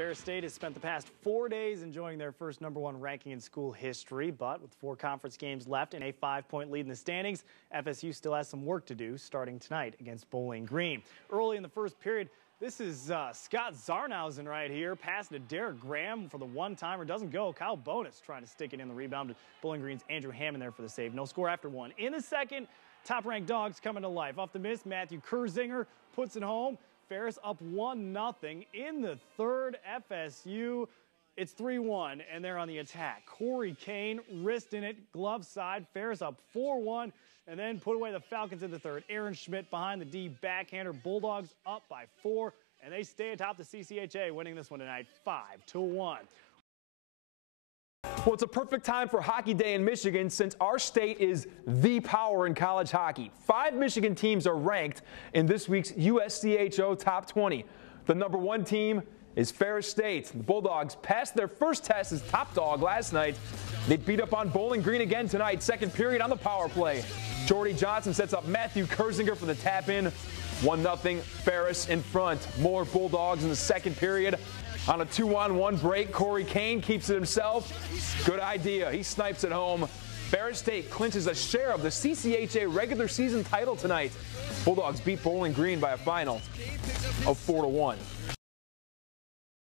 Ferris State has spent the past 4 days enjoying their first #1 ranking in school history, but with 4 conference games left and a 5-point lead in the standings, FSU still has some work to do starting tonight against Bowling Green. Early in the first period, this is Scott Zarnhausen right here, passing to Derek Graham for the one-timer. Doesn't go. Kyle Bonus trying to stick it in the rebound. Bowling Green's Andrew Hammond there for the save. No score after 1. In the second, top-ranked Dogs coming to life. Off the miss, Matthew Kurzinger puts it home. Ferris up 1-0. In the third, FSU, it's 3-1, and they're on the attack. Corey Kane, wrist in it, glove side. Ferris up 4-1, and then put away the Falcons in the third. Aaron Schmidt behind the D backhander. Bulldogs up by 4, and they stay atop the CCHA, winning this one tonight 5-1. Well, it's a perfect time for Hockey Day in Michigan since our state is the power in college hockey. 5 Michigan teams are ranked in this week's USCHO Top 20. The #1 team is Ferris State. The Bulldogs passed their first test as top dog last night. They beat up on Bowling Green again tonight, second period on the power play. Jordy Johnson sets up Matthew Kurzinger for the tap-in. 1-0, Ferris in front. More Bulldogs in the second period. On a 2-on-1 break, Corey Kane keeps it himself. Good idea. He snipes it home. Ferris State clinches a share of the CCHA regular season title tonight. Bulldogs beat Bowling Green by a final of 4-1.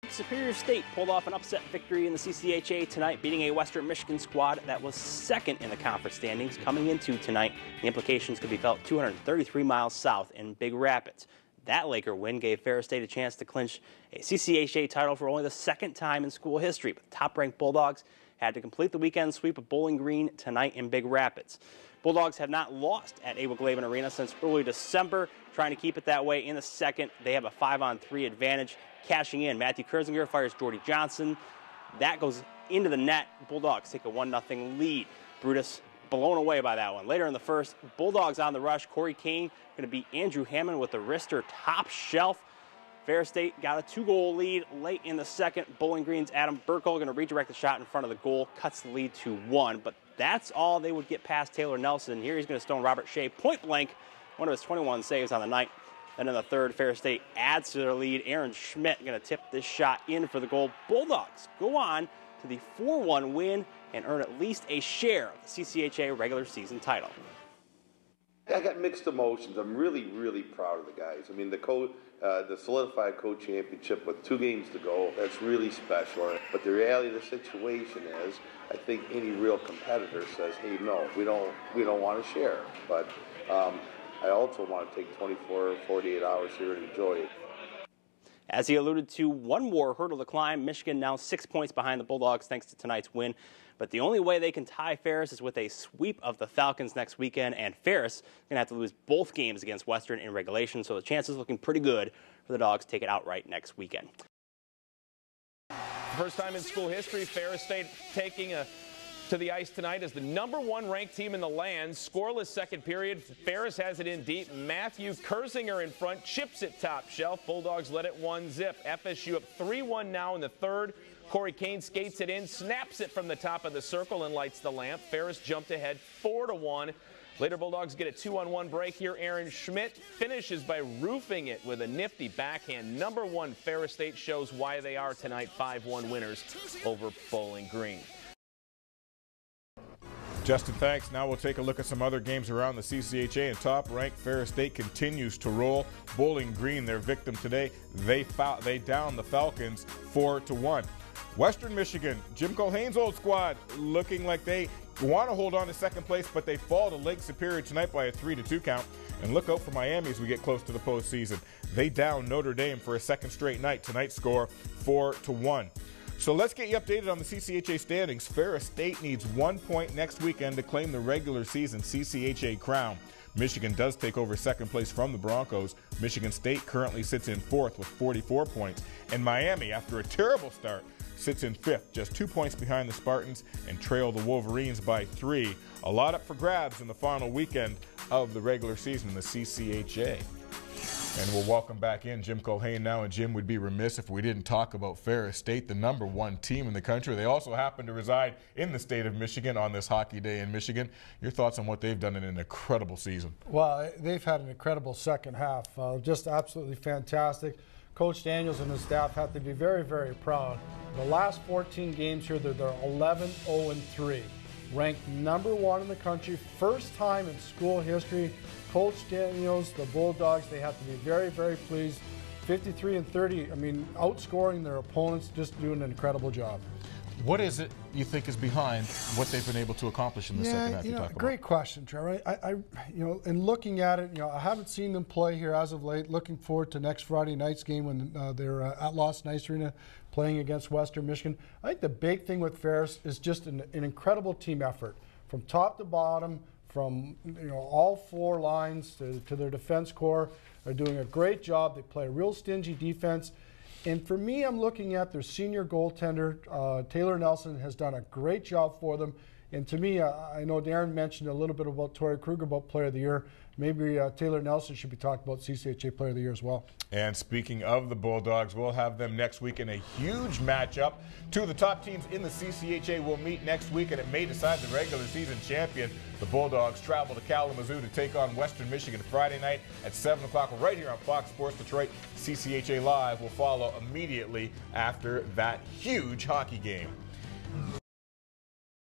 Superior State pulled off an upset victory in the CCHA tonight, beating a Western Michigan squad that was second in the conference standings coming into tonight. The implications could be felt 233 miles south in Big Rapids. That Laker win gave Ferris State a chance to clinch a CCHA title for only the second time in school history. But the top-ranked Bulldogs had to complete the weekend sweep of Bowling Green tonight in Big Rapids. Bulldogs have not lost at Abel-Glaven Arena since early December, trying to keep it that way in the second. They have a 5-on-3 advantage, cashing in. Matthew Kurzinger fires Jordy Johnson. That goes into the net. Bulldogs take a 1-0 lead. Brutus blown away by that one. Later in the first, Bulldogs on the rush. Corey Kane going to beat Andrew Hammond with the wrister top shelf. Ferris State got a 2-goal lead late in the second. Bowling Green's Adam Burkle going to redirect the shot in front of the goal, cuts the lead to 1. But that's all they would get past Taylor Nelson. Here he's going to stone Robert Shea point blank, one of his 21 saves on the night. Then in the third, Ferris State adds to their lead. Aaron Schmidt going to tip this shot in for the goal. Bulldogs go on to the 4-1 win and earn at least a share of the CCHA regular season title. I got mixed emotions. I'm really, really proud of the guys. I mean, the solidified co-championship with 2 games to go, that's really special. But the reality of the situation is, I think any real competitor says, hey, no, we don't want to share. But I also want to take 24 or 48 hours here and enjoy it. As he alluded to, one more hurdle to climb. Michigan now 6 points behind the Bulldogs thanks to tonight's win. But the only way they can tie Ferris is with a sweep of the Falcons next weekend, and Ferris is going to have to lose both games against Western in regulation, so the chances looking pretty good for the Dogs to take it outright next weekend. First time in school history, Ferris State taking to the ice tonight as the #1 ranked team in the land. Scoreless second period. Ferris has it in deep. Matthew Kurzinger in front, chips it top shelf. Bulldogs let it 1-zip. FSU up 3-1 now in the third. Corey Kane skates it in, snaps it from the top of the circle and lights the lamp. Ferris jumped ahead 4-1. Later, Bulldogs get a 2-on-1 break here. Aaron Schmidt finishes by roofing it with a nifty backhand. #1 Ferris State shows why they are tonight 5-1 winners over Bowling Green. Justin, thanks. Now we'll take a look at some other games around the CCHA, and top-ranked Ferris State continues to roll. Bowling Green, their victim today, they down the Falcons 4-1. Western Michigan, Jim Culhane's old squad, looking like they want to hold on to second place, but they fall to Lake Superior tonight by a 3-2 count. And look out for Miami as we get close to the postseason. They down Notre Dame for a second straight night. Tonight's score 4-1. So let's get you updated on the CCHA standings. Ferris State needs 1 point next weekend to claim the regular season CCHA crown. Michigan does take over second place from the Broncos. Michigan State currently sits in 4th with 44 points. And Miami, after a terrible start, sits in 5th, just 2 points behind the Spartans, and trail the Wolverines by 3. A lot up for grabs in the final weekend of the regular season in the CCHA. And we'll welcome back in Jim Culhane now. And Jim, would be remiss if we didn't talk about Ferris State, the #1 team in the country. They also happen to reside in the state of Michigan on this Hockey Day in Michigan. Your thoughts on what they've done in an incredible season? Well, they've had an incredible second half, just absolutely fantastic. Coach Daniels and his staff have to be very, very proud. The last 14 games here, they're 11-0-3, ranked #1 in the country, first time in school history. Coach Daniels, the Bulldogs, they have to be very, very pleased. 53-30, I mean, outscoring their opponents, just doing an incredible job. What is it you think is behind what they've been able to accomplish in the second half? You know, great question, Trevor. In looking at it, I haven't seen them play here as of late. Looking forward to next Friday night's game when they're at Lost Nice Arena playing against Western Michigan. I think the big thing with Ferris is just an incredible team effort from top to bottom, from all 4 lines to their defense core. They're doing a great job. They play a real stingy defense. And for me, I'm looking at their senior goaltender, Taylor Nelson, has done a great job for them. And to me, I know Darren mentioned a little bit about Torrey Kruger, about Player of the Year. Maybe Taylor Nelson should be talked about CCHA Player of the Year as well. And speaking of the Bulldogs, we'll have them next week in a huge matchup. 2 of the top teams in the CCHA will meet next week, and it may decide the regular season champion. The Bulldogs travel to Kalamazoo to take on Western Michigan Friday night at 7 o'clock right here on Fox Sports Detroit. CCHA Live will follow immediately after that huge hockey game.